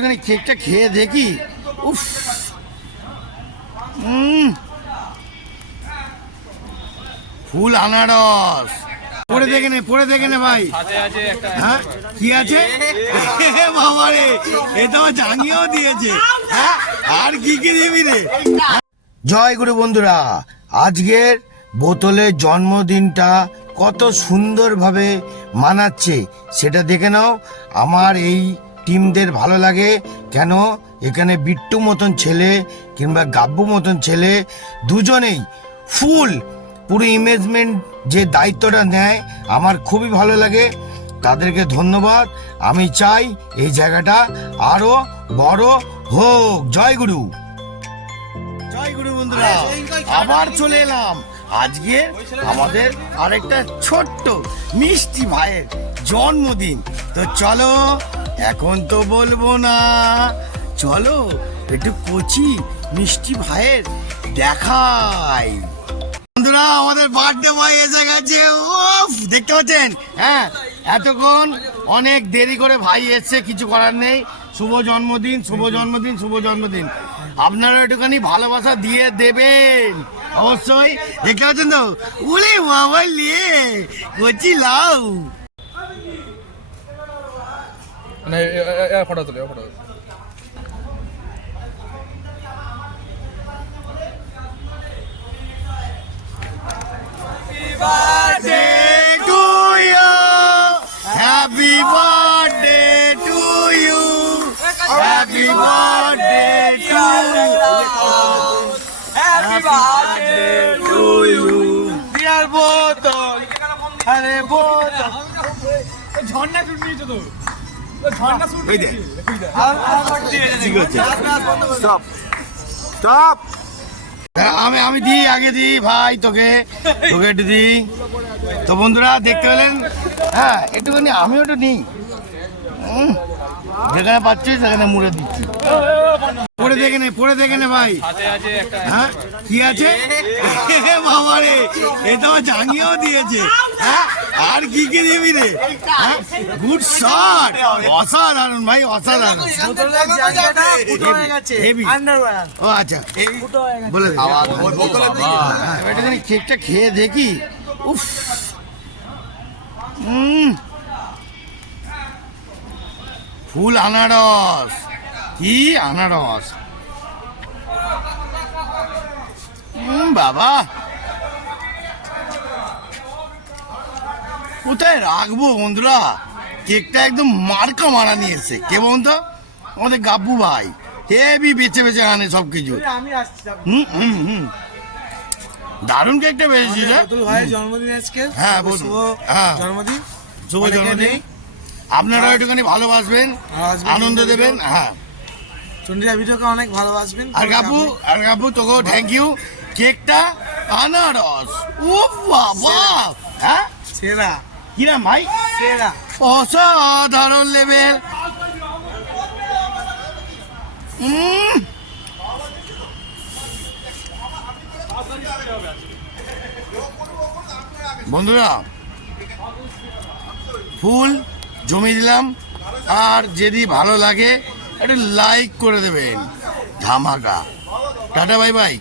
একটুখানি কেকটা খেয়ে দেখি। উফ, ফুল আনারস। পরে দেখে নে ভাই। হ্যাঁ কি আছে বাবারে, এটা জানিয়েও দিয়েছে। হ্যাঁ আর কি কি দিবি রে? জয় গুরু বন্ধুরা, আজকের বোতলের জন্মদিনটা কত সুন্দরভাবে মানাচ্ছে সেটা দেখে নাও। আমার এই টিমদের ভালো লাগে কেন, এখানে বিট্টু মতন ছেলে কিংবা গাব্বু মতন ছেলে দুজনেই ফুল পুরো ইমেজমেন্ট যে দায়িত্বটা নেয় আমার খুবই ভালো লাগে, তাদেরকে ধন্যবাদ। আমি চাই এই জায়গাটা আরো বড় হোক। জয় গুরু, জয় গুরু বন্ধুরা, আবার চলে এলাম। আজকে আমাদের আরেকটা ছোট্ট মিষ্টি ভাইয়ের জন্মদিন। তো চলো, এখন তো বলবো না, চলো একটু কচি মিষ্টি ভাইয়ের দেখাই। বন্ধুরা আমাদের বার্থডে বয় এসে গেছে। উফ, দেখতে পাচ্ছেন? হ্যাঁ, এতক্ষণ অনেক দেরি করে ভাই এসছে, কিছু করার নেই। শুভ জন্মদিন, শুভ জন্মদিন, শুভ জন্মদিন। আপনারা একটুখানি ভালোবাসা দিয়ে দেবেন অবশ্যই। দেখতে পাচ্ছেন তো? উলে বাবা লে কচি লাউ। ফটো তুলে photo. Birthday to you, happy birthday to you, happy birthday to you, happy birthday to you, dear বোতল, আরে বোতল, ঝর্ণা শুট নিয়েছো তো? ঝর্ণা শুট এই দে, ঠিক আছে, স্টপ স্টপ। আমি দিই, আগে দিই ভাই, তোকে একটু দিই। তো বন্ধুরা দেখতে পেলেন, হ্যাঁ একটুখানি আমিও একটু নিই। যেখানে পাচ্ছি সেখানে মুড়ে দিচ্ছি। পরে দেখে নে ভাই। হ্যাঁ কি আছে বাবারে, এটা জানিয়েও দিয়েছে। হ্যাঁ আর কি কি দিবি রে? হ্যাঁ গুড শট, অসাধারণ ভাই, অসাধারণ। ও আচ্ছা বলে একটুখানি কেকটা খেয়ে দেখি। উফ, ফুল আনারস, কি আনারস বাবা। কোথায় রাখবো বন্ধুরা? কেকটা একদম মার্কা মারা নিয়ে এসছে। কে বলুন তো? আমাদের গাব্বু ভাই হেভি বেছে বেছে আনে সবকিছু। দারুণ কেকটা বেঁচেছি। জন্মদিন আজকে। হ্যাঁ বলুন, জন্মদিন, শুভ জন্মদিন। আপনারা একটুখানি ভালোবাসবেন, আনন্দ দেবেন। হ্যাঁ, চন্দ্রিয়া ভিডিওকে অনেক ভালোবাসবেন। আর গাব্বু তোকেও থ্যাংক ইউ। কেকটা আনারস, ও বাবা, হ্যাঁ সেরা, কিরাম ভাই? সেরা, অসাধারণ লেভেল। বন্ধুরা ফুল জমিয়ে দিলাম, আর যদি ভালো লাগে একটু লাইক করে দেবেন। ধামাকা। Tata, bye bye.